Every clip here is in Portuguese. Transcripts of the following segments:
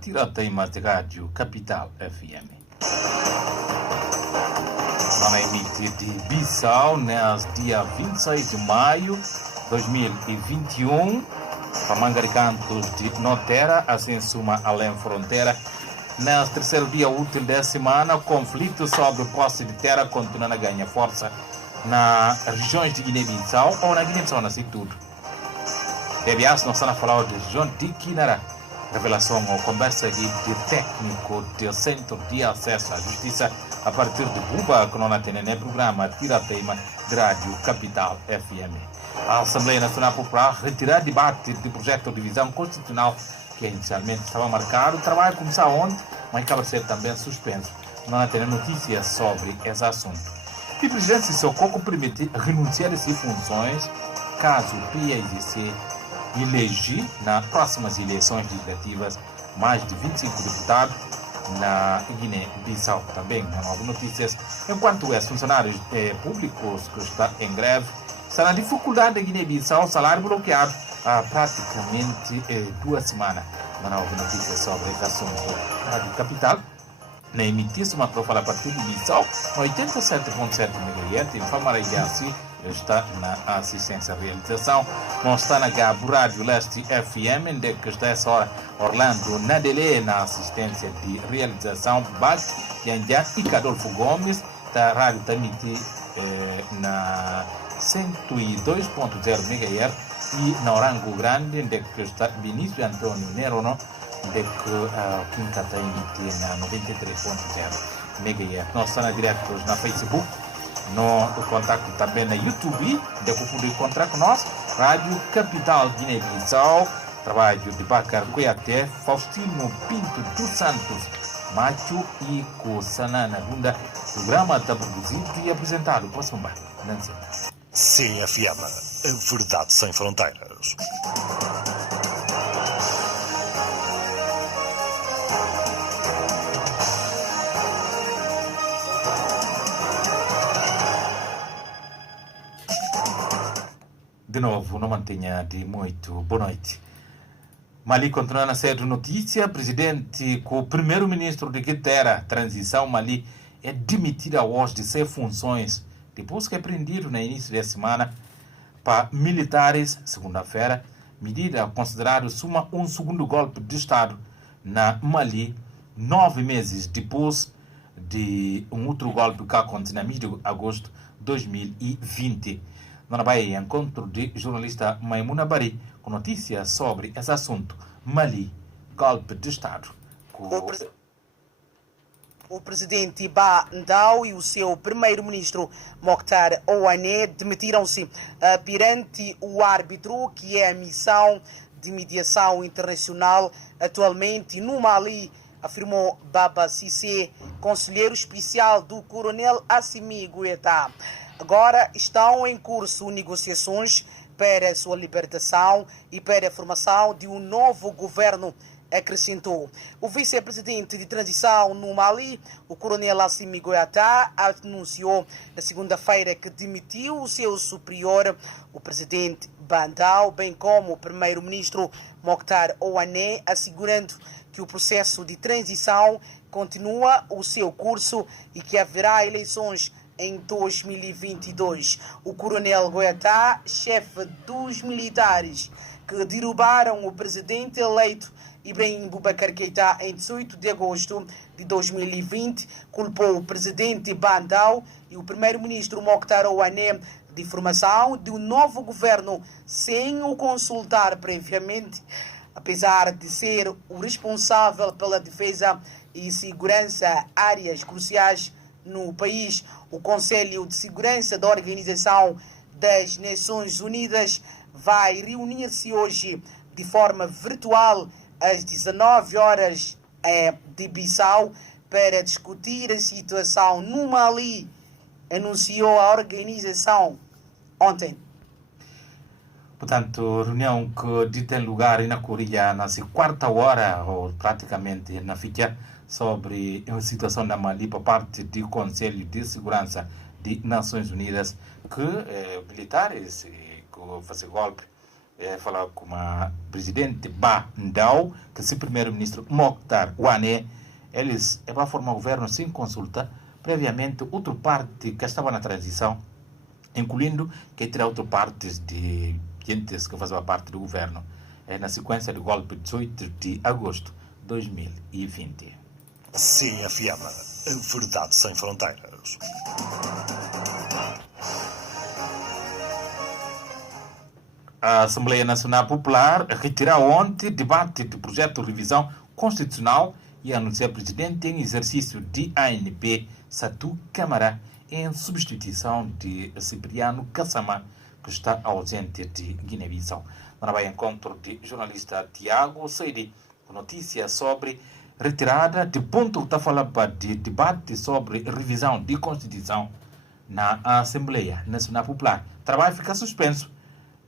Tiratema de Rádio Capital FM. Vamos emitir de Bissau, no dia 26 de maio de 2021, para Mangaricantos de Notera, assim suma além fronteira. No terceiro dia útil da semana, conflito sobre posse de terra continua a ganhar força nas regiões de Guiné-Bissau ou na Guiné-Bissau, na tudo. Aliás, nós estamos a falar da região de Quinara. Revelação ou conversa de técnico do Centro de Acesso à Justiça a partir de Buba, que não tem nem programa Tiratema de Rádio Capital FM. A Assembleia Nacional Popular retirar debate do projeto de revisão constitucional que inicialmente estava marcado. O trabalho começou ontem, mas acaba de ser também suspenso. Não tem notícias sobre esse assunto. E o presidente Sissoko permite renunciar a suas funções caso o PAIGC eleger nas próximas eleições legislativas mais de 25 deputados na Guiné-Bissau. Também não há algumas notícias. Enquanto os funcionários públicos que estão em greve estão na dificuldade da Guiné-Bissau, salário bloqueado há praticamente 2 semanas. Não há algumas notícias sobre esse assunto. Rádio Capital, na emitíssima para falar a partir de Bissau, 87.7 MHz, em Famareirense, está na assistência à realização. Não está na Gabo Rádio Leste FM, onde que está essa hora Orlando Nadele na assistência de realização, Bate Yanjan e Cadolfo Gomes, da Rádio Tamiti na 102.0 MHz e na Orango Grande, onde que está Vinícius Antônio Nerono, onde que Quinta está emitindo na 93.0 MHz. Nós estamos diretos na Facebook, no contato também na YouTube, de que poder encontrar com nós, Rádio Capital Guiné-Bissau, trabalho de Bacar Coyaté, Faustino Pinto dos Santos, Macho e Cosanana Bunda, programa está produzido e apresentado por Sumba. CFM, a verdade sem fronteiras. De novo, não mantenha de muito boa noite. Mali continua a ser notícia. Presidente com o primeiro-ministro de Guiné, transição Mali, é demitido hoje de suas funções depois que é prendido no início da semana para militares, segunda-feira, medida considerada suma um segundo golpe de Estado na Mali, 9 meses depois de um outro golpe que aconteceu na mês de agosto de 2020. Nós vamos ao encontro de jornalista Maimuna Bari com notícias sobre esse assunto. Mali, golpe de Estado. O presidente Ba Ndao e o seu primeiro-ministro Mokhtar Ouane demitiram-se perante o árbitro, que é a missão de mediação internacional atualmente no Mali, afirmou Baba Cissé, conselheiro especial do coronel Assimi Goïta. Agora estão em curso negociações para a sua libertação e para a formação de um novo governo, acrescentou. O vice-presidente de transição no Mali, o coronel Assimi Goïta, anunciou na segunda-feira que demitiu o seu superior, o presidente Bandao, bem como o primeiro-ministro Mokhtar Ouane, assegurando que o processo de transição continua o seu curso e que haverá eleições em 2022. O coronel Goïta, chefe dos militares que derrubaram o presidente eleito Ibrahim Boubacar Keïta em 18 de agosto de 2020, culpou o presidente Bandao e o primeiro-ministro Mokhtar Ouane de formação de um novo governo sem o consultar previamente, apesar de ser o responsável pela defesa e segurança, áreas cruciais no país. O Conselho de Segurança da Organização das Nações Unidas vai reunir-se hoje de forma virtual às 19 horas de Bissau para discutir a situação no Mali, anunciou a organização ontem. Portanto, reunião que tem lugar na Coreia na quarta hora, ou praticamente na ficha, sobre a situação da Mali por parte do Conselho de Segurança de Nações Unidas, que militares que fazem golpe falar com o presidente Ba Ndao, que se primeiro-ministro Mokhtar Wane, eles vão formar o governo sem consulta previamente outra parte que estava na transição, incluindo que terá outra parte de gente que fazia parte do governo, na sequência do golpe de 18 de agosto de 2020. CFM, a verdade sem fronteiras. A Assembleia Nacional Popular retirou ontem debate do projeto de revisão constitucional e anunciou o presidente em exercício de ANP, Satu Camara, em substituição de Cipriano Kassama, que está ausente de Guiné-Bissau. No encontro de jornalista Tiago Seidi, com notícias sobre retirada de ponto que está falando de debate sobre revisão de Constituição na Assembleia Nacional Popular. O trabalho fica suspenso,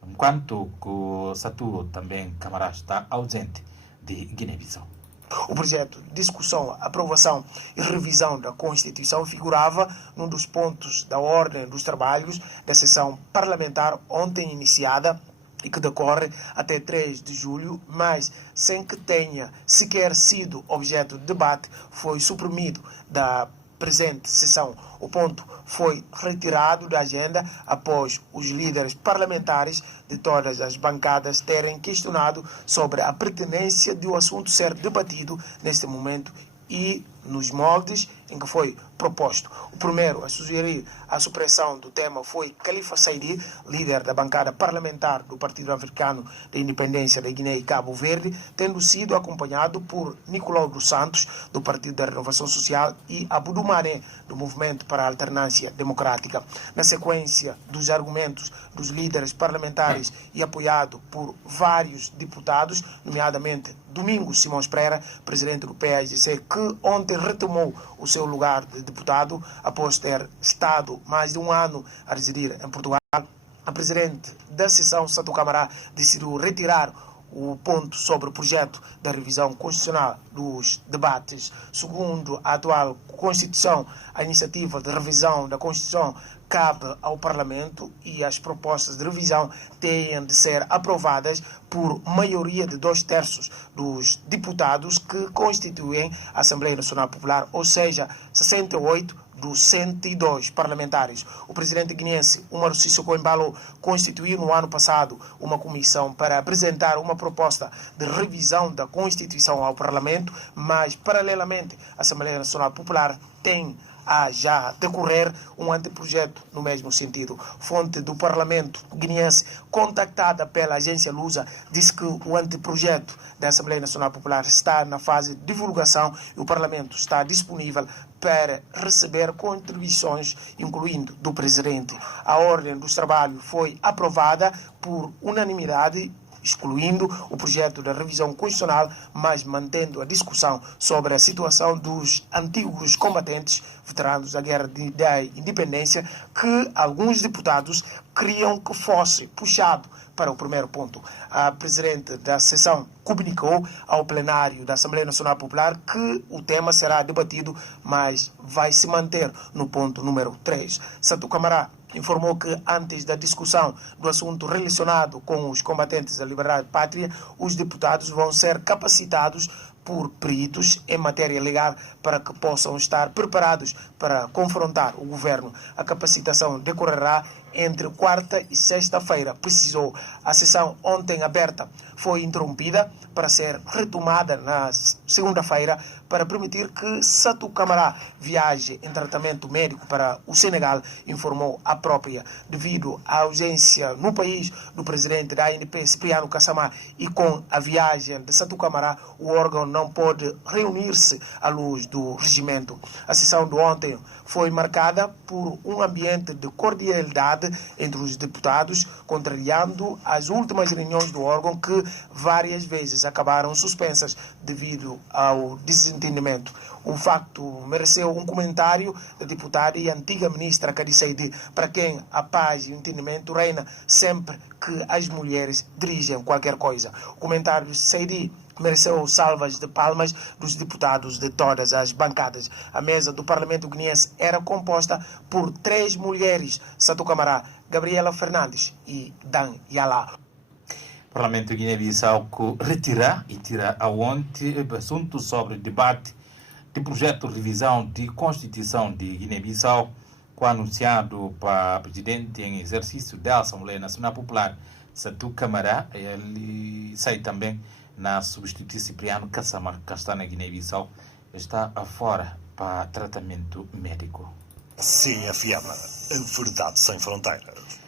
enquanto que o Satu também Camara está ausente de Guiné-Bissau. O projeto de discussão, aprovação e revisão da Constituição figurava num dos pontos da ordem dos trabalhos da sessão parlamentar ontem iniciada e que decorre até 3 de julho, mas sem que tenha sequer sido objeto de debate, foi suprimido da presente sessão. O ponto foi retirado da agenda após os líderes parlamentares de todas as bancadas terem questionado sobre a pertinência do assunto ser debatido neste momento e nos moldes em que foi proposto. O primeiro a sugerir a supressão do tema foi Khalifa Saidi, líder da bancada parlamentar do Partido Africano da Independência da Guiné e Cabo Verde, tendo sido acompanhado por Nicolau dos Santos, do Partido da Renovação Social, e Abdou Mané, do Movimento para a Alternância Democrática. Na sequência dos argumentos dos líderes parlamentares e apoiado por vários deputados, nomeadamente Domingos Simões Pereira, presidente do PAIGC, que ontem retomou o seu lugar de deputado após ter estado mais de um ano a residir em Portugal, a presidente da sessão, Satu Camara, decidiu retirar o ponto sobre o projeto da revisão constitucional dos debates. Segundo a atual Constituição, a iniciativa de revisão da Constituição cabe ao Parlamento e as propostas de revisão têm de ser aprovadas por maioria de 2/3 dos deputados que constituem a Assembleia Nacional Popular, ou seja, 68 dos 102 parlamentares. O presidente guineense Umaru Sissoko Embalo constituiu no ano passado uma comissão para apresentar uma proposta de revisão da Constituição ao Parlamento, mas, paralelamente, a Assembleia Nacional Popular tem a já decorrer um anteprojeto no mesmo sentido. Fonte do Parlamento guineense, contactada pela agência Lusa, disse que o anteprojeto da Assembleia Nacional Popular está na fase de divulgação e o Parlamento está disponível para receber contribuições, incluindo do Presidente. A ordem dos trabalhos foi aprovada por unanimidade, excluindo o projeto da revisão constitucional, mas mantendo a discussão sobre a situação dos antigos combatentes veteranos da Guerra da Independência, que alguns deputados queriam que fosse puxado para o primeiro ponto. A presidente da sessão comunicou ao plenário da Assembleia Nacional Popular que o tema será debatido, mas vai se manter no ponto número 3. Satu Camara informou que antes da discussão do assunto relacionado com os combatentes da liberdade pátria, os deputados vão ser capacitados por peritos em matéria legal para que possam estar preparados para confrontar o governo. A capacitação decorrerá entre quarta e sexta-feira, precisou. A sessão ontem aberta foi interrompida para ser retomada na segunda-feira para permitir que Satu Camara viaje em tratamento médico para o Senegal, informou a própria. Devido à ausência no país do presidente da ANP, Cipriano Kassama, e com a viagem de Satu Camara, o órgão não pôde reunir-se à luz do regimento. A sessão de ontem foi marcada por um ambiente de cordialidade entre os deputados, contrariando as últimas reuniões do órgão que várias vezes acabaram suspensas devido ao desentendimento. O facto mereceu um comentário da deputada e antiga ministra Kadi Saidi, para quem a paz e o entendimento reina sempre que as mulheres dirigem qualquer coisa. O comentário de Saidi mereceu salvas de palmas dos deputados de todas as bancadas. A mesa do Parlamento guineense era composta por 3 mulheres: Satu Camara, Gabriela Fernandes e Dan Yala. O Parlamento de Guiné-Bissau que retira e tira aonde assunto sobre debate de projeto de revisão de Constituição de Guiné-Bissau, que anunciado para o presidente em exercício da Assembleia Nacional Popular, Satu Camara. Ele sai também na substituir Cipriano Kassama, que está na Guiné-Bissau, está fora para tratamento médico. CFM, a verdade sem fronteiras.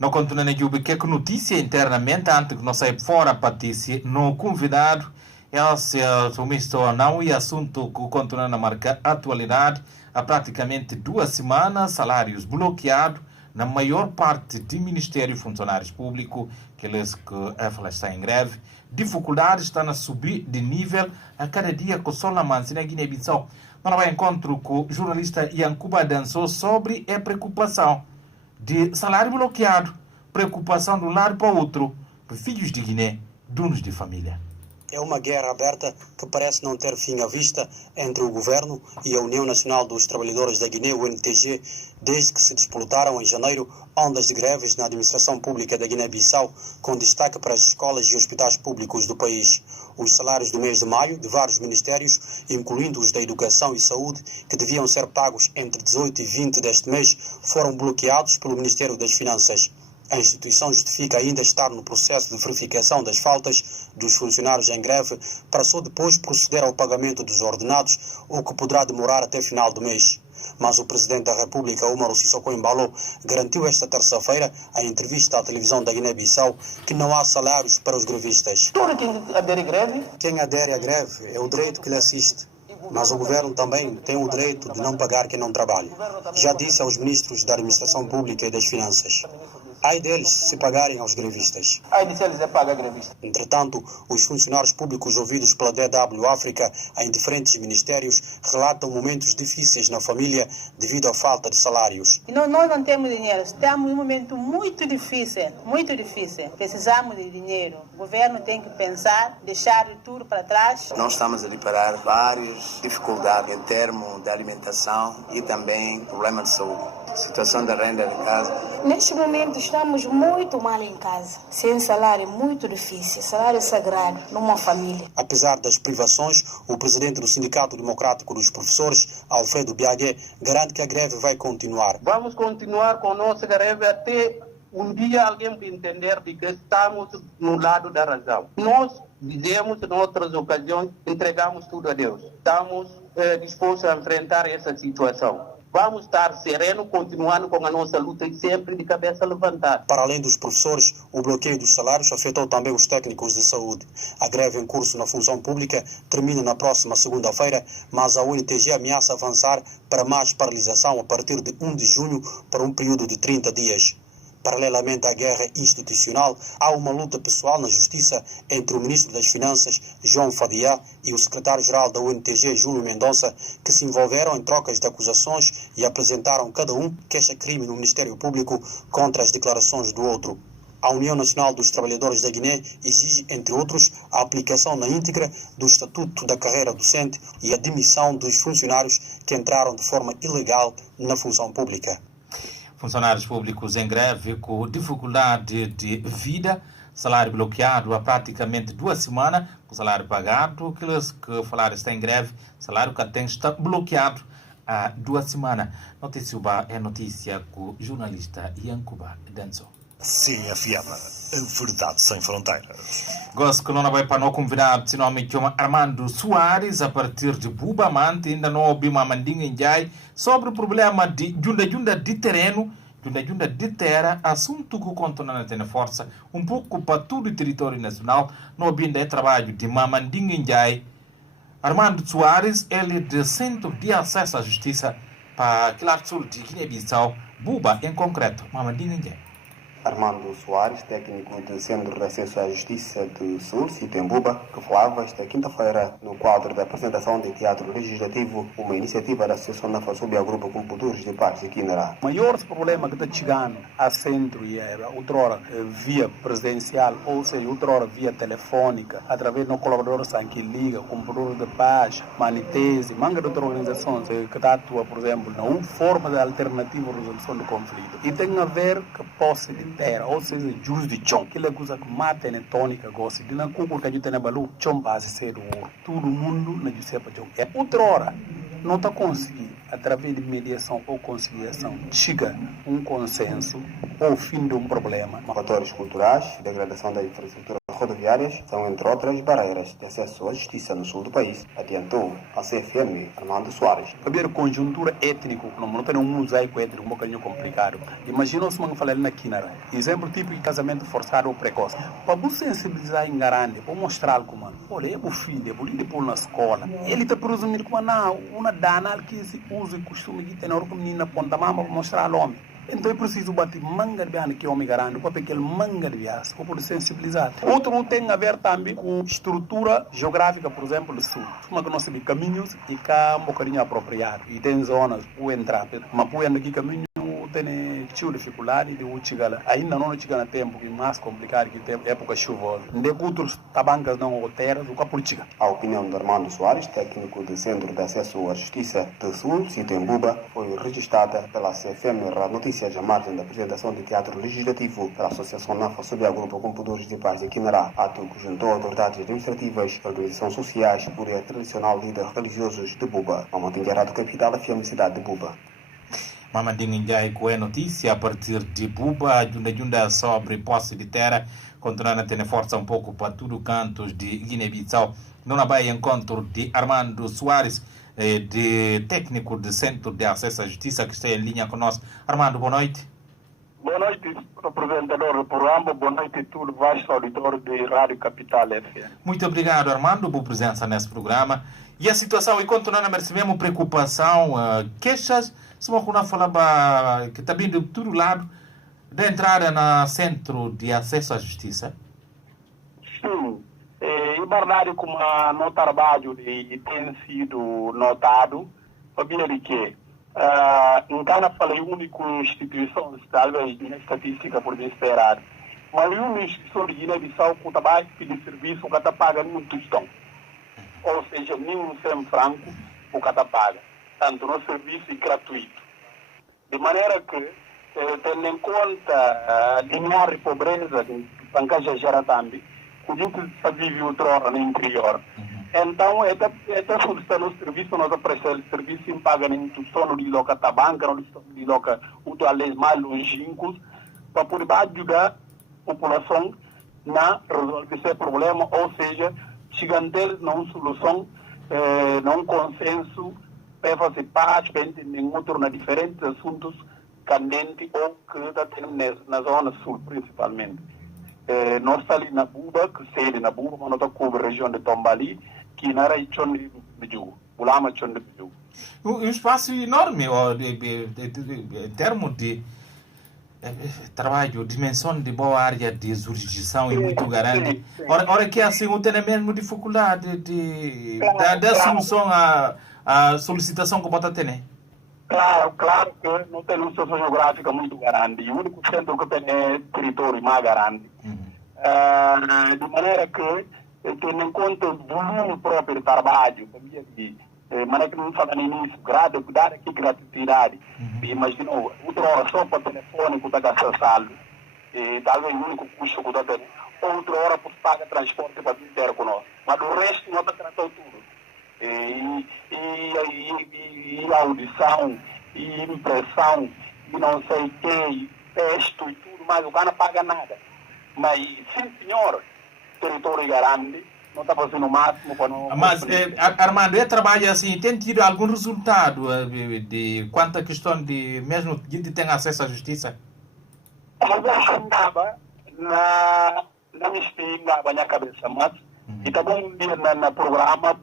Não continua na Juba, que notícia internamente, antes que não saia fora a notícia, no convidado, esse o ministro não e assunto que continua na marca atualidade, há praticamente 2 semanas, salários bloqueados na maior parte de ministérios e funcionários públicos, aqueles que estão em greve. Dificuldades estão a subir de nível a cada dia que o sol amanhece na Guiné-Bissau. Nós vamos encontro com o jornalista Yankuba Danso sobre a preocupação de salário bloqueado, preocupação de um lado para o outro, para filhos de Guiné, donos de família. É uma guerra aberta que parece não ter fim à vista entre o governo e a União Nacional dos Trabalhadores da Guiné, o UNTG, desde que se disputaram em janeiro ondas de greves na administração pública da Guiné-Bissau, com destaque para as escolas e hospitais públicos do país. Os salários do mês de maio de vários ministérios, incluindo os da Educação e Saúde, que deviam ser pagos entre 18 e 20 deste mês, foram bloqueados pelo Ministério das Finanças. A instituição justifica ainda estar no processo de verificação das faltas dos funcionários em greve para só depois proceder ao pagamento dos ordenados, o que poderá demorar até final do mês. Mas o Presidente da República, Umaru Sissoko Embalo, garantiu esta terça-feira, em entrevista à televisão da Guiné-Bissau, que não há salários para os grevistas. Todo quem adere à greve? Quem adere à greve é o direito que lhe assiste. Mas o governo também tem o direito de não pagar quem não trabalha. Já disse aos ministros da Administração Pública e das Finanças. Ai deles se pagarem aos grevistas. Ai de se eles é pagar grevista. Entretanto, os funcionários públicos ouvidos pela DW África em diferentes ministérios relatam momentos difíceis na família devido à falta de salários. E nós não temos dinheiro, estamos em um momento muito difícil, muito difícil. Precisamos de dinheiro. O governo tem que pensar, deixar tudo para trás. Nós estamos a deparar várias dificuldades em termos de alimentação e também problema de saúde. Situação da renda de casa. Neste momento estamos muito mal em casa. Sem salário é muito difícil, salário sagrado numa família. Apesar das privações, o presidente do Sindicato Democrático dos Professores, Alfredo Biagué, garante que a greve vai continuar. Vamos continuar com a nossa greve até um dia alguém entender de que estamos no lado da razão. Nós dizemos em outras ocasiões, entregamos tudo a Deus. Estamos dispostos a enfrentar essa situação. Vamos estar sereno, continuando com a nossa luta e sempre de cabeça levantada. Para além dos professores, o bloqueio dos salários afetou também os técnicos de saúde. A greve em curso na função pública termina na próxima segunda-feira, mas a UNTG ameaça avançar para mais paralisação a partir de 1 de junho para um período de 30 dias. Paralelamente à guerra institucional, há uma luta pessoal na justiça entre o ministro das Finanças, João Fadiá, e o secretário-geral da UNTG, Júlio Mendonça, que se envolveram em trocas de acusações e apresentaram cada um queixa-crime no Ministério Público contra as declarações do outro. A União Nacional dos Trabalhadores da Guiné exige, entre outros, a aplicação na íntegra do Estatuto da Carreira Docente e a demissão dos funcionários que entraram de forma ilegal na função pública. Funcionários públicos em greve com dificuldade de vida, salário bloqueado há praticamente 2 semanas, com salário pagado, aqueles que falaram estão em greve, salário que até está bloqueado há 2 semanas. Notícia é notícia com o jornalista Yankuba Danso. CFM, a verdade sem fronteiras. Gosto que não vai para não convidado, senão me chama Armando Soares, a partir de Bubamante, ainda não ouvi uma mandinga em Jai, sobre o problema de junda de terreno, junda de terra, assunto que continua na ter força, um pouco para todo o território nacional, não ouvi ainda trabalho de Mamandinga em Jai. Armando Soares, ele é de Centro de Acesso à Justiça para aquele sul de Guiné-Bissau, Buba em concreto, Mamandinga em Jai. Armando Soares, técnico do Centro de Acesso à Justiça do Sul, Citembuba, que falava esta quinta-feira no quadro da apresentação de Teatro Legislativo, uma iniciativa da Associação da FASUB ao Grupo Computadores de Paz de Quinará. O maior problema que está chegando a centro e outrora via presidencial, ou seja, outrora via telefônica, através de um colaborador que liga, computador de paz, Manitese, manga de outras organizações que está atua, por exemplo, na forma de alternativa à resolução do conflito. E tem a ver que posse de terra, ou seja, juros de chão. Aquela coisa que mata a tônica, gosta de não concordar que tem balu, chão base ser do ouro. Todo mundo na justiça para chão. É outra hora. Não está conseguindo, através de mediação ou conciliação, chega um consenso ou fim de um problema. Fatores culturais, degradação da infraestrutura rodoviárias são, entre outras, barreiras de acesso à justiça no sul do país, adiantou a CFM Armando Soares. A conjuntura étnica, não tem um mosaico étnico um bocadinho complicado. Imagina se eu falar na Quinara, exemplo tipo de casamento forçado ou precoce. Para você sensibilizar em Garande, para mostrar como, olha, é o filho, é o líder por na escola. Ele está presumindo como não, uma dana que se usa e costume que tem na hora que o menino aponta mama para mostrar ao homem. Então é preciso bater manga de biano que o homem garante, para aquele manga de biano, para poder sensibilizar. Outro tem a ver também com estrutura geográfica, por exemplo, do sul. Como que nós temos caminhos e cá um bocadinho apropriado. E tem zonas para entrar, mas para aqui caminho tem dificuldade de chegar lá. Ainda não chega no tempo que é mais complicado, que tem época chuvosa. De outros tabancas não ou terras, o capulchiga. A opinião de Armando Soares, técnico do Centro de Acesso à Justiça do Sul, Sitembuba, foi registrada pela CFM Notícias à margem da apresentação de teatro legislativo pela Associação NAFA sob a Grupo Computadores de Paz de Quinará, ato que juntou autoridades administrativas, organizações sociais, por e tradicional líderes religiosos de Buba. Mamadinha do capital da FM cidade de Buba. Mamadinha Njai com a notícia a partir de Buba, Junda sobre posse de terra, continuando a ter força um pouco para tudo cantos de Guiné-Bissau. Não vai encontro de Armando Soares, de técnico do Centro de Acesso à Justiça, que está em linha conosco. Armando, boa noite. Boa noite, apresentador do programa. Boa noite a todo vasto auditório de Rádio Capital FM. Muito obrigado, Armando, por presença nesse programa. E a situação, e continuando a mesma preocupação, queixas, se uma coisa falava que está vindo de todo lado, da entrada no Centro de Acesso à Justiça? Sim. É verdade, como no trabalho tem sido notado, sabia que em cada falei única instituição, talvez na estatística por desesperado, mas uma instituição de Guiné-Bissau que trabalha de serviço que está pagando um tostão. Ou seja, nenhum 100 franco o que está paga. Tanto no serviço gratuito. De maneira que, tendo em conta a limiar de pobreza que a gera também, que a gente vive outra hora no interior. Então, esta solução no serviço, nós apreciamos o serviço em pagamento só no loca da banca, no loca os mais longínquos, para poder ajudar a população na resolver esse problema, ou seja, chegando a uma solução, não consenso, para fazer parte, para entender outro na diferentes assuntos candentes ou que está tendo na zona sul, principalmente. Nós estamos ali na Buba, que sede na Buba, mas nós estamos na região de Tombali, que na região de Bijugo, Bulama de Bijugo. Um espaço enorme, em termos de trabalho, dimensão de boa área de jurisdição e muito grande. Ora que assim, não tem a mesma dificuldade de dar solução à solicitação que pode ter. Claro que não tem uma situação geográfica muito grande. E o único centro que tem é território mais grande. De maneira que, tendo em conta o volume próprio de trabalho, de maneira que não fala no início, dar aqui gratuidade. Imagina, outra hora só para o telefone que está acessado, talvez o único custo que está tendo. Outra hora por pagar transporte para vir conosco. Mas o resto não está tratando tudo. E audição, e impressão, e não sei o que, e texto e tudo, mas o cara não paga nada. Mas, sim senhor, território grande, não está fazendo o máximo para não... Mas, Armando, trabalha assim, tem tido algum resultado de quanto a questão de mesmo que a gente tem acesso à justiça? Mas eu andava na minha minha cabeça, mas e também no programa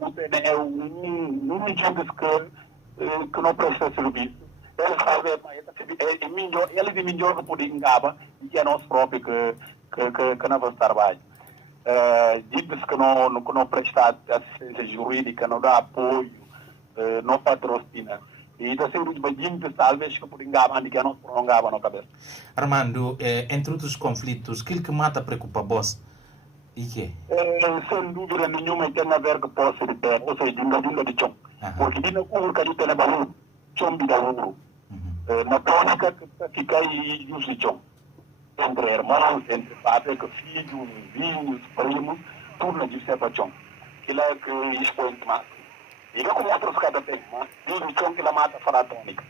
é um gente que não presta serviço. Ele sabe, ele de melhor que poder engaba e que é nosso próprio que não faz trabalho. Diz que não presta assistência jurídica, não dá apoio, não patrocina. E está sendo de talvez que por engaba que não prolongava na cabeça. Armando, entre outros conflitos, aquilo que mata preocupa você? E que? Sem dúvida nenhuma tem a ver com posse de terra, ou seja, de chão. Porque de não curva de ter chão de ouro. Na tônica que fica aí de chão. entre irmãos, entre padre, filhos, vizinhos, primos, tudo na dissepação. Ele é que expõe mais. E não como outros cada tem, mas diz que ela mata faratônica.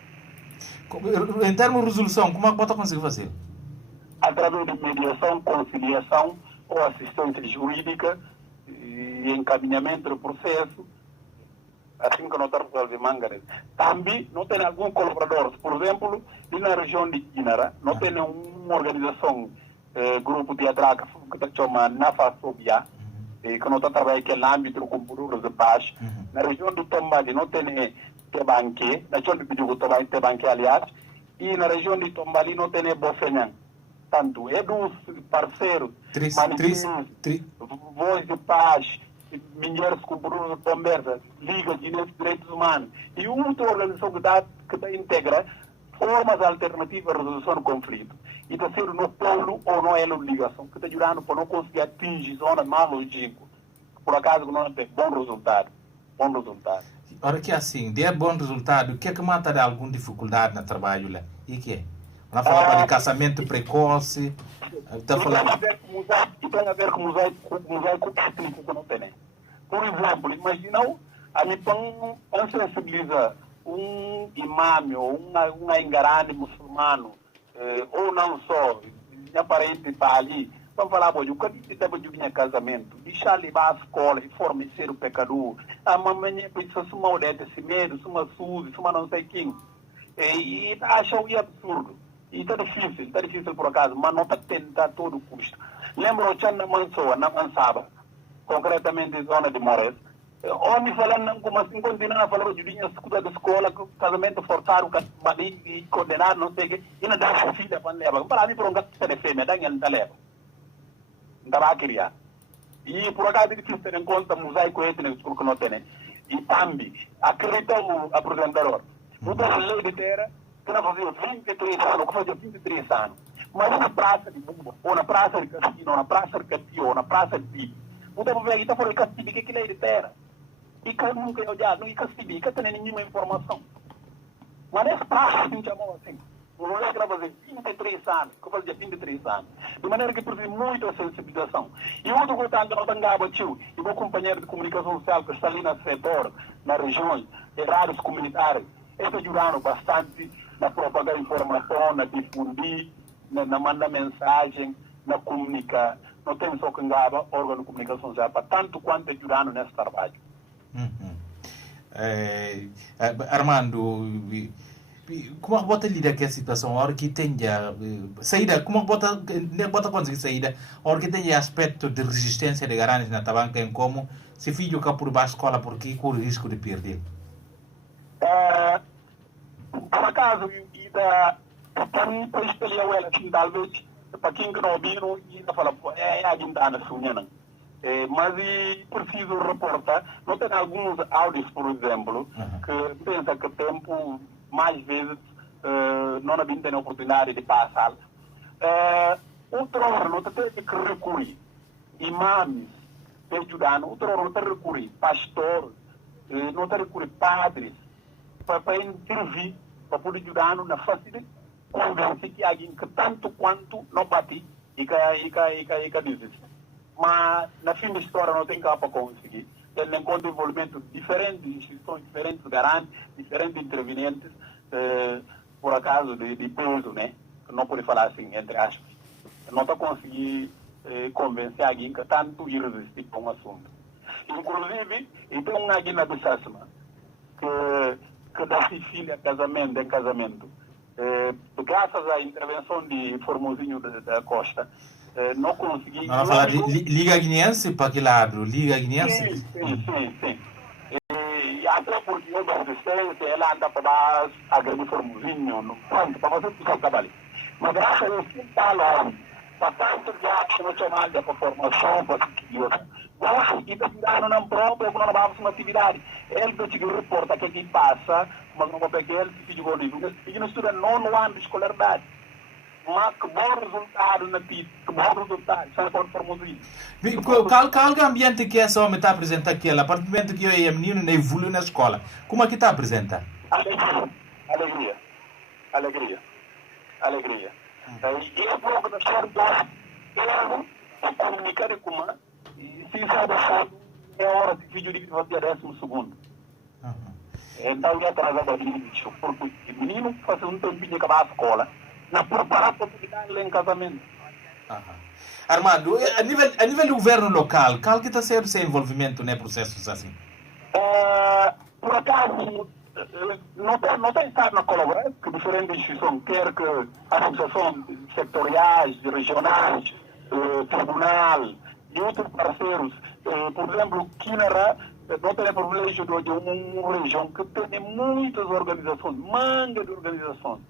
Em termos de resolução, como é que você consegue fazer? Através de mediação, conciliação ou assistência jurídica e encaminhamento do processo, assim que nós resolvemos Mangaré. Também não tem algum colaborador, por exemplo, na região de Quinara, não tem uma organização, grupo teatral que se chama Nafasovia, que não está trabalhando aqui no âmbito do Compuros de Paz. Na região do Tombali não tem Tebanque, na região de Pijugo também Tebanque, aliás, e na região de Tombali não tem Bofenhan. Tanto é dos parceiros, Voz de Paz, Minheiros Compuros de Conversa, Liga de Direitos Humanos, e outra organização que integra formas alternativas de resolução do conflito. E está sendo no polo ou não é na ligação, que está ajudando para não conseguir atingir zonas mais logísticas. Por acaso não tem bom resultado. Bom resultado. Ora que assim, de bom resultado, o que é que mata de alguma dificuldade no trabalho lá? E que é? Não fala de casamento precoce? Está falando... Tem a ver com o mosaico étnico que não tem. Por exemplo, imagina a mim para sensibilizar um imã ou um engarane muçulmano, ou não só, minha parente está ali, vamos falar, o que deve de vir casamento, deixar ele à escola e fornecer o pecador, a mamãe pensa se uma olhada, se medo, se uma suzy, se uma não sei quem, e acha o absurdo. E está difícil por acaso, mas não está tentando a todo custo. Lembra o Tchan na Mansoa, na Mansaba, concretamente em zona de Mores, onde falando como assim, continuando a falar de linha escuta da escola, casamento forçado, e condenado, não sei o que, e não dá a filha para levar. Para mim, por um gasto de fêmea, dá ele leva. Não vai criar. E por acaso é difícil ter em conta o mosaico étnico porque não tem. E também, acredita o apresentador. Muda a lei de terra, que não fazia 23 anos, que fazia 23 anos. Mas na praça de Bumba, ou na praça de Castilho, ou na praça de Castilho, ou na praça de Pico, muda a ver aqui, está fora de Castilho, que é lei de terra. E que nunca é olhado, não é Castilho, que não tem nenhuma informação. Mas nessa praça, assim, chamou assim. O moleque vai fazer 23 anos, que fazia 23 anos. De maneira que precisa muito a sensibilização. E outro que está no Tangaba, tio, e meu companheiro de comunicação social que está ali no setor, na região, de rádios comunitárias, eles ajudaram bastante na propagar informação, na difundir, na mandar mensagem, na comunicar. Não tem só Tangaba, órgão de comunicação social, para tanto quanto ajudaram nesse trabalho. Armando, como é que você lida com a situação? A hora que tenha saída, como é que você consegue saída? A hora que tenha aspecto de resistência de garantes na tabanca, em como se filho cá por baixo escola, porque corre o risco de perder? Por acaso, para espelhar ela, assim, talvez, para quem não ouviu, ainda fala, é a guindana sunhana. Mas preciso reportar, não tem alguns áudios, por exemplo, que pensa que o tempo mais vezes não havia a oportunidade de passar. Outra hora não tem que recorrer imãs para ajudar, outra hora não tem que recorrer pastores, não tem que recorrer padres para intervir, para poder ajudar na facilidade convencer que alguém que tanto quanto não bate e que desiste. Mas na fim da história não tem cá para conseguir. Tendo em conta o envolvimento de diferentes instituições, diferentes garantes, diferentes intervenientes, por acaso de peso, né? Não pode falar assim, entre aspas. Não está conseguindo convencer alguém que tanto irresistir para um assunto. Inclusive, tem uma guina do Sassama que dá filha em casamento. Graças à intervenção de Formosinho da Costa, não consegui... Não falar de Liga Guineense para que lado? Liga Guineense? Sim. E até porque eu da resistência, ela anda para agredir Formosinho, pronto, para fazer tudo o trabalho. Mas graças a isso, está lá, para tanto de atos nacionais, para formação, para seguir. Mas, e está tirando na própria, não vamos uma atividade. Ele está tirando reporta que aqui passa, mas não vai pegar ele, se ficou livre. E não estuda nono ano de escolaridade. Mas que bom resultado na PIB, que bom resultado, sabe quando formos isso. Qual ambiente que essa homem está apresentando aqui? A partir do momento que eu e a menina evoluiu na escola, como é que está apresentando? Alegria. E é pouco da sorte, erro, comunicar com uma, e se sabe é hora de vídeo de fazer 10º. Então, eu atrasado a vídeo, porque o menino faz um tempinho de acabar a escola, na preparar para oportunidade lá em casamento. Armando, a nível do governo local, qual que está sendo o seu envolvimento em processos assim? Por acaso, não tem estado a colaborar com diferentes instituições, quer que associações setoriais, regionais, tribunal e outros parceiros. Por exemplo, Kinara não tem privilégio de uma região que tem muitas organizações, manga de organizações.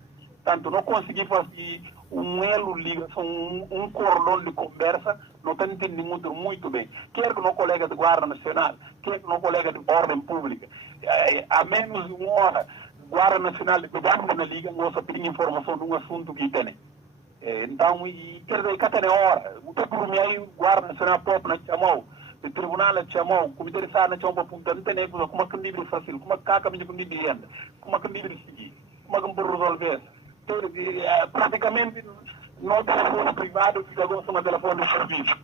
Tanto não consegui fazer um elo ligação, um cordão de conversa, não está entendendo muito bem. Quer que não colega de Guarda Nacional, quer que não colega de Ordem Pública. Há menos de uma hora, Guarda Nacional de Governo na Liga, nós pedimos informação de um assunto que tem. Então, quer dizer, cá tem hora. O tempo do meio, Guarda Nacional próprio nos chamou, o Tribunal nos chamou, o Comitê de Sá nos chamou para apontar, não tem coisa, como é que nível fácil, como é que há caminho com nível de renda, como é que nível de seguir, como é que vamos resolver. Praticamente não telefone privado, fica agora só telefone de serviço.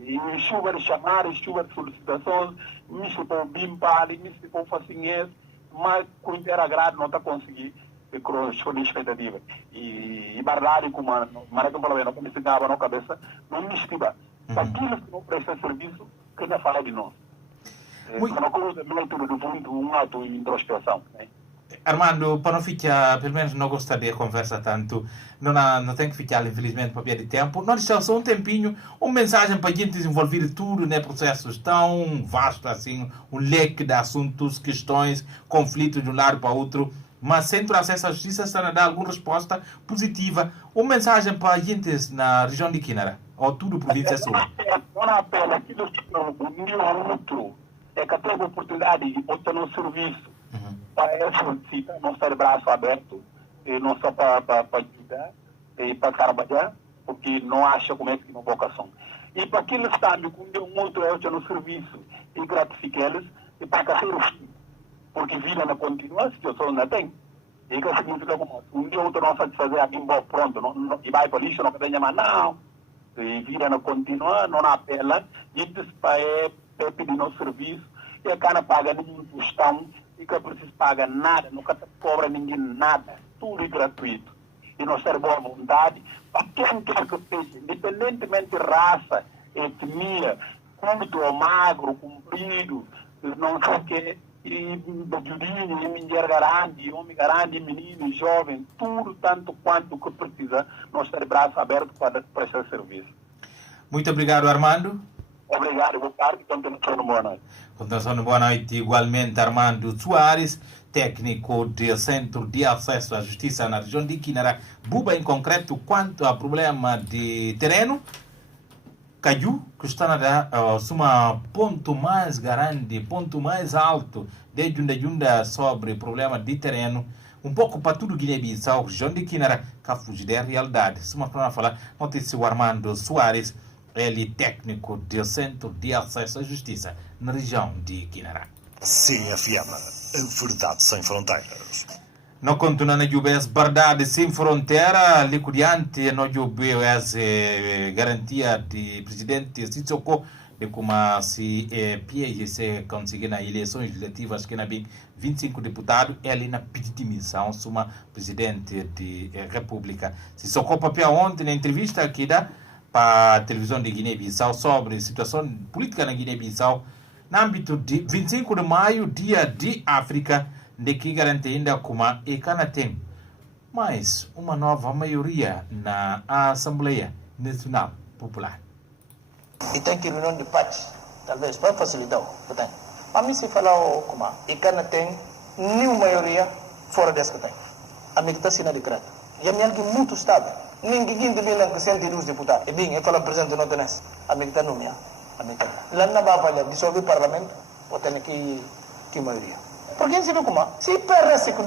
E chuva de chamar, chuva de solicitações, misto para o BIMPAL, misto para o facinhês, mas com inteiro agrado não está conseguindo com expectativa. E verdade, como a Maria falou, não começava na cabeça, não me estiva. Aquilo que não presta serviço, que não fala de nós. Não coisa muito do fundo, um ato de introspeção. Armando, para não ficar, pelo menos não gostaria de conversa tanto, não tem que ficar, infelizmente, para perder tempo. Nós deixamos só um tempinho, uma mensagem para a gente desenvolver tudo, né, processos tão vastos assim, um leque de assuntos, questões, conflitos de um lado para o outro, mas sem ter acesso à justiça está a dar alguma resposta positiva. Uma mensagem para a gente na região de Kinara, ou tudo província sul. Não apela, aquilo que o outro é que teve a oportunidade de botar no serviço. Para essa cita, não ser braço aberto, e não só para ajudar e para trabalhar, porque não acha como é que não vocação. E para aqueles também que deu muito no serviço e gratificar-eles, e para carreira porque vida não continua, a situação não tem. E que significa como um dia outro não satisfazer a quem pronto, não, e vai para o lixo, não tem mais não. E vida não continua, não apela, e para pedir no serviço, e a cara paga nenhum tostão, e que precisa pagar nada, nunca cobra ninguém nada, tudo é gratuito. E nós temos boa vontade, para quem quer que seja, independentemente de raça, etnia, curto ou magro, comprido, não sei o que, e jurinho, e mulher grande, homem grande, menino, jovem, tudo tanto quanto que precisa, nós temos braço aberto para prestar serviço. Muito obrigado, Armando. Obrigado, boa tarde, continuação de boa noite. Continuação de boa noite, igualmente, Armando Soares, técnico do Centro de Acesso à Justiça na região de Kinara. Buba, em concreto, quanto ao problema de terreno, Caju, que está a dar ponto mais grande, ponto mais alto, de Junda sobre o problema de terreno, um pouco para tudo Guiné-Bissau, região de Kinara, que fugir da realidade. Se uma para falar, notícia o Armando Soares, ele técnico do Centro de Acesso à Justiça na região de Kinara. CFM, a verdade sem fronteiras. No continua na UBS verdade sem fronteira, liquidiante no UBS garantia de presidente Sissoko de como se PIGC conseguir nas eleições legislativas que na 25 deputados, ele na missão suma presidente da República. Sissoko papel ontem na entrevista aqui da para a televisão de Guiné-Bissau sobre a situação política na Guiné-Bissau no âmbito de 25 de maio, dia de África, de que garante ainda como e Cana tem mais uma nova maioria na Assembleia Nacional Popular. E tem que reunião de paz, talvez, para facilitar o tempo. Para mim, se falar como e Cana tem nenhuma maioria fora dessa que tem. A minha está sendo decreto. E a minha é muito estável. Ninguém devia que sente os deputados. E bem, eu falo presidente não tem essa. A minha está nomeada. Lá não vai avaliar, dissolver o parlamento, ou tem que maioria. Porque se vê como, se parece que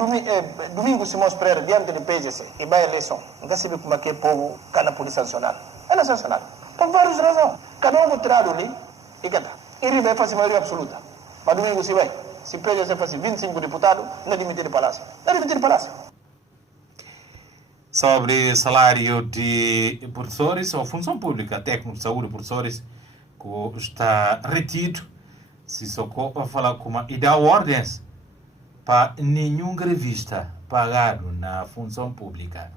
domingo se mostra diante do PGC e vai à eleição, não se vê como que o povo cana por sancionar. É não sancionar. Por várias razões. Cada um vai tirar ali e cada. Ele vai fazer maioria absoluta. Mas domingo se vai. Se o PGC faz 25 deputados, não demitir o palácio. Não demitir o palácio. sobre salário de professores ou função pública, técnico de saúde, professores, que está retido, se socorre a falar e dá ordens para nenhum grevista pagado na função pública.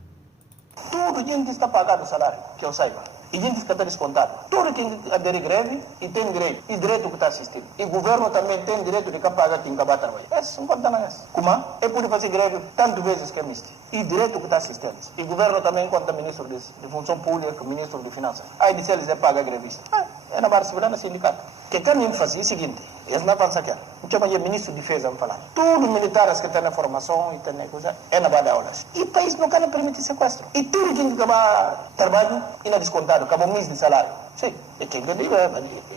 Tudo gente está pagado o salário, que eu saiba. E gente que está descontado. Todo quem aderir greve e tem direito. E direito que está assistindo. E o governo também tem direito de pagar quem acabar trabalhar. Esse não pode dar nada. Como é por fazer greve tantas vezes que existe. E direito que está assistindo. E o governo também, enquanto ministro de função pública, ministro de finanças. Aí disse eles pagar grevista. É na Barcelona sindicato. Que querem fazer é o seguinte. Eles não avançam aqui. Não chama de ministro de defesa, vamos falar. Todos os militares que têm na formação e têm na coisa, é na base aulas. E o país não quer permitir sequestro. E tudo quem acabar trabalho e não descontado, acaba um mês de salário. Sim, é quem que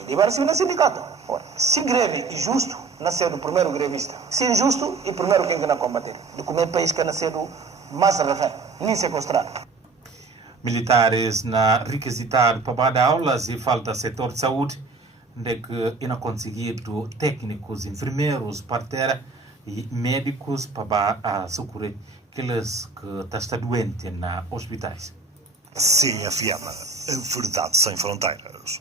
livrar-se no sindicato. Ora, se greve injusto, nasceu do primeiro grevista. Se injusto, e primeiro quem que não combater. Do como é país que nasceu do mais refém, nem sequestrado. Militares na requisitado para dar aulas e falta setor de saúde, onde que não conseguido técnicos, enfermeiros, parteira e médicos para socorrer aqueles que estão doentes na hospitais. CFM, a verdade sem fronteiras.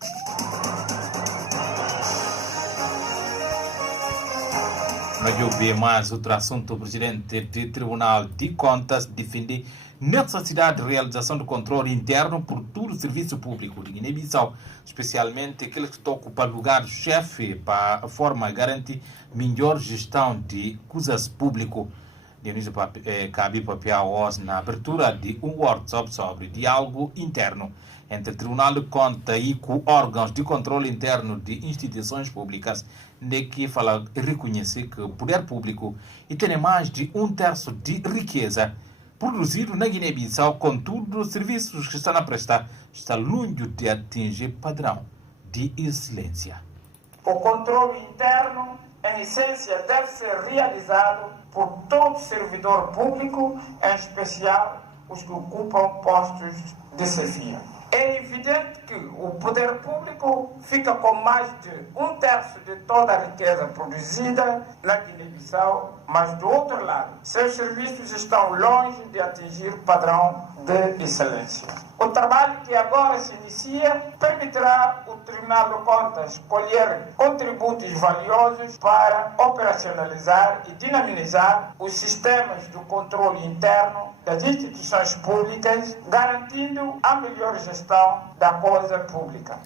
Mas eu vi mais outro assunto. O presidente do Tribunal de Contas defende necessidade de realização do controle interno por todo o serviço público de Guiné-Bissau, especialmente aqueles que estão ocupando lugar de chefe para a forma de garantir melhor gestão de coisas públicas. Dionísio Cabi Papiaos na abertura de um workshop sobre diálogo interno entre o Tribunal de Contas e com órgãos de controle interno de instituições públicas, de que fala reconhecer que o poder público e tem mais de 1/3 de riqueza produzido na Guiné-Bissau, contudo, os serviços que estão a prestar estão longe de atingir padrão de excelência. O controle interno, em essência, deve ser realizado por todo servidor público, em especial os que ocupam postos de chefia. É evidente que o poder público fica com mais de 1/3 de toda a riqueza produzida na Guiné-Bissau, mas do outro lado, seus serviços estão longe de atingir padrão de excelência. O trabalho que agora se inicia permitirá o Tribunal de Contas colher contributos valiosos para operacionalizar e dinamizar os sistemas do controle interno das instituições públicas, garantindo a melhor gestão da coisa pública.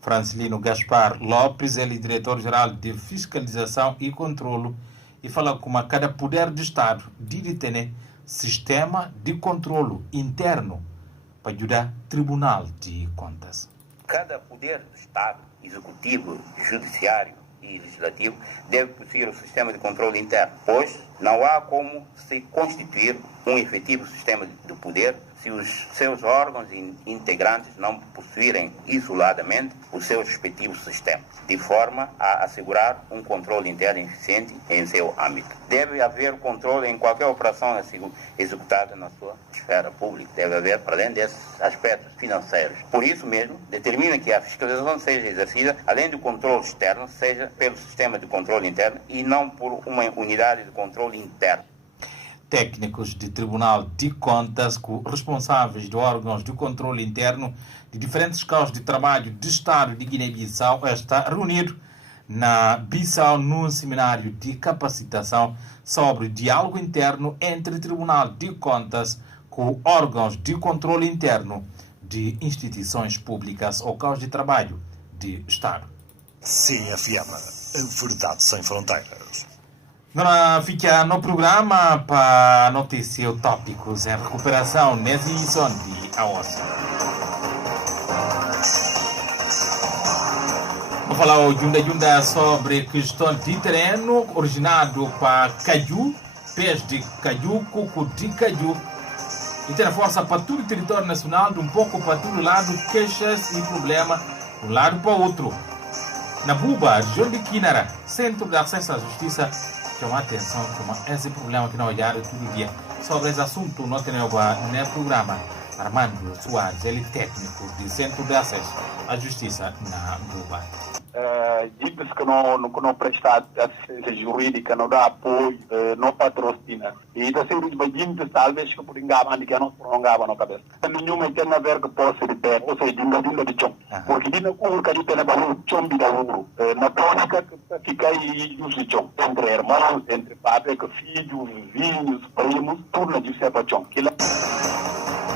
Francelino Gaspar Lopes, ele é diretor-geral de Fiscalização e Controlo, e fala como a cada poder de Estado deve ter sistema de controlo interno para ajudar o Tribunal de Contas. Cada poder do Estado, executivo, judiciário e legislativo, deve possuir o sistema de controle interno, pois não há como se constituir um efetivo sistema de poder se os seus órgãos integrantes não possuírem isoladamente os seus respectivos sistemas, de forma a assegurar um controle interno eficiente em seu âmbito. Deve haver controle em qualquer operação executada na sua esfera pública. Deve haver, para além desses aspectos financeiros. Por isso mesmo, determina que a fiscalização seja exercida, além do controle externo, seja pelo sistema de controle interno e não por uma unidade de controle interno. Técnicos de Tribunal de Contas, responsáveis de órgãos de controle interno de diferentes causas de trabalho do Estado de Guiné-Bissau, está reunido na Bissau num seminário de capacitação sobre diálogo interno entre o Tribunal de Contas com órgãos de controle interno de instituições públicas ou causas de trabalho de Estado. CFM, a verdade sem fronteiras. Agora fica no programa para noticiar tópicos em recuperação nessa edição de AOS. Vou falar o Junda sobre questão de terreno originado para caju, pés de caju, coco de caju. E ter força para todo o território nacional, de um pouco para todo lado, queixas e problemas de um lado para o outro. Na Buba, região de Quinara, Centro de Acesso à Justiça, chama a atenção que esse problema que não olhar todo dia. Sobre esse assunto, nós temos no programa Armando Soares, ele técnico do Centro de Acesso à Justiça na Buba. diz que não presta assistência jurídica, não dá apoio, não patrocina. E da ser os baginhos, talvez que por enganar, que não prolongava na cabeça. Nenhuma tem a ver que possa de pé, ou seja, dinga de chão. Porque dinga com que tem a chão de ouro. Na tónica que fica aí de chão. Entre irmãos, entre pais, filhos, vizinhos, primos, tudo de ser para chão.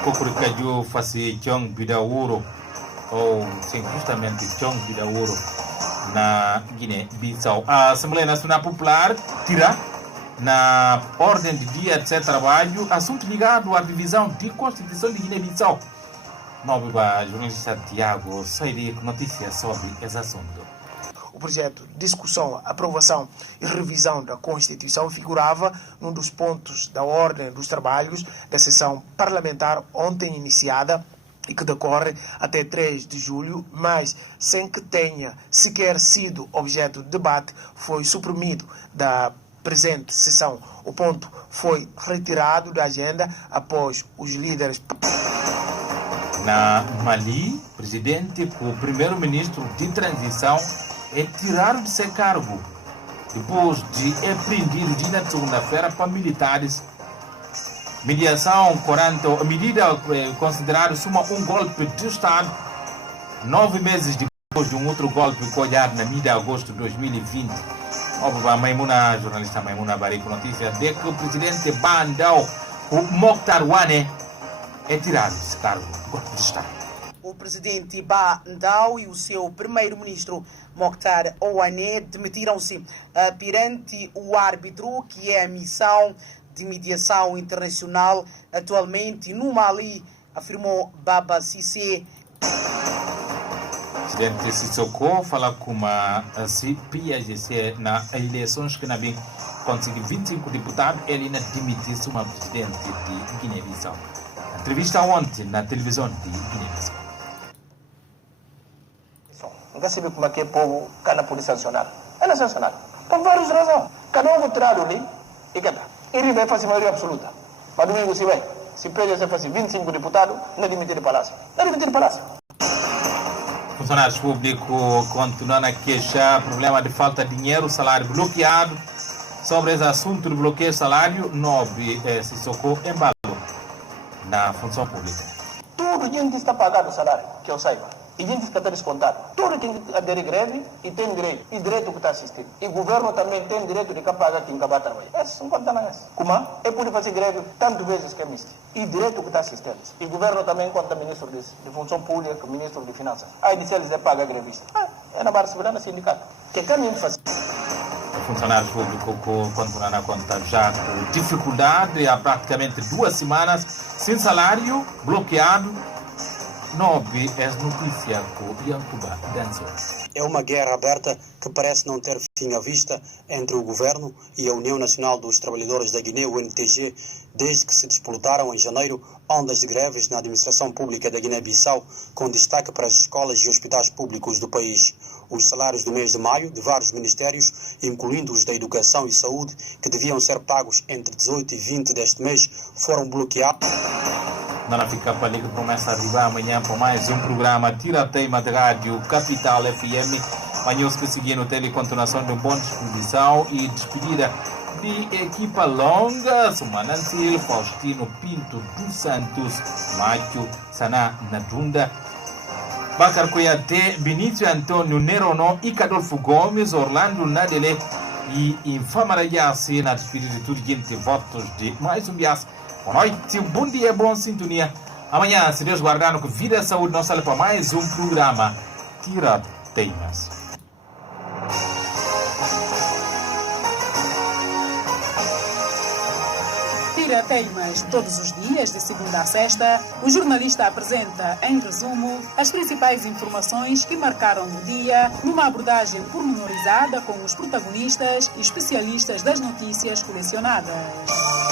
Cocoricaju fasi chão de ouro, ou sim, justamente chão de ouro. Na Guiné-Bissau. A Assembleia Nacional Popular tira na ordem de dia de trabalho assunto ligado à revisão de Constituição de Guiné-Bissau. Nobre jornalista Tiago Sairi com notícias sobre esse assunto. O projeto de discussão, aprovação e revisão da Constituição figurava num dos pontos da ordem dos trabalhos da sessão parlamentar ontem iniciada e que decorre até 3 de julho, mas sem que tenha sequer sido objeto de debate, foi suprimido da presente sessão. O ponto foi retirado da agenda após os líderes. Na Mali, presidente, o primeiro-ministro de transição é tirado de seu cargo depois de apreendido na segunda-feira para militares. Mediação 40, medida considerada um golpe de Estado, 9 meses depois de um outro golpe colhado na mídia de agosto de 2020. A jornalista Maimuna Bari com notícia de que o presidente Bandao, o Mokhtar Wane, é tirado desse cargo, golpe de Estado. O presidente Bandao e o seu primeiro-ministro Mokhtar Wane demitiram-se perante o árbitro, que é a missão de mediação internacional atualmente no Mali, afirmou Baba Cissé. O presidente Sissoko fala com a PAGC nas eleições que na BIM conseguiu 25 deputados, ele ainda demitiu-se uma presidente de Guiné-Bissau. Entrevista ontem na televisão de Guiné-Bissau. Nunca se viu como é que o povo cana por sancionar. É não sancionar. Por várias razões. Cada um tirado ali e cada. Ele vai fazer maioria absoluta. Mas domingo se vai. Se PGC faz 25 deputados, não demitir o palácio. Não demitir o palácio. Funcionários públicos continuam a queixar problema de falta de dinheiro, salário bloqueado. Sobre esse assunto do bloqueio de salário, Nobre Sissoko embalou na função pública. Tudo gente está pagando o salário, que eu saiba. E gente está descontado. Tudo tem que aderir greve e tem direito. E direito que está assistindo. E o governo também tem direito de pagar quem acabar trabalhar. Esse não conta nada. Como é por fazer greve tantas vezes que é misto. E direito que está assistindo. E o governo também conta ministro de função pública, ministro de finanças. Aí disse eles é pagar grevista. É na barra segurança sindicato. Que caminho fazer? Funcionários públicos continuam a contar já com dificuldade há praticamente 2 semanas, sem salário, bloqueado. Nobre é notícia com Iancuba Danço. É uma guerra aberta que parece não ter fim à vista entre o governo e a União Nacional dos Trabalhadores da Guiné, UNTG, desde que se disputaram em janeiro ondas de greves na administração pública da Guiné-Bissau, com destaque para as escolas e hospitais públicos do país. Os salários do mês de maio de vários ministérios, incluindo os da Educação e Saúde, que deviam ser pagos entre 18 e 20 deste mês, foram bloqueados. Não fica para ali que começa a arribar amanhã para mais um programa Tira-Teima de Rádio Capital FM. Amanhã que seguir no tele continuação de boa disposição e despedida de equipa longa. Sumanantil, Faustino Pinto dos Santos, Macho, Sana Nadunda, Bacar Coyate, Benício Antônio Nerono e Cadolfo Gomes, Orlando Nadele e Infamara Yassi na despedida de tudo gente votos de mais um bias. Boa noite, bom dia, boa sintonia. Amanhã, se Deus guardar, no que vida e saúde, nós saímos para mais um programa Tira-Teimas. Tira-Teimas, todos os dias, de segunda a sexta, o jornalista apresenta, em resumo, as principais informações que marcaram o dia, numa abordagem pormenorizada com os protagonistas e especialistas das notícias colecionadas.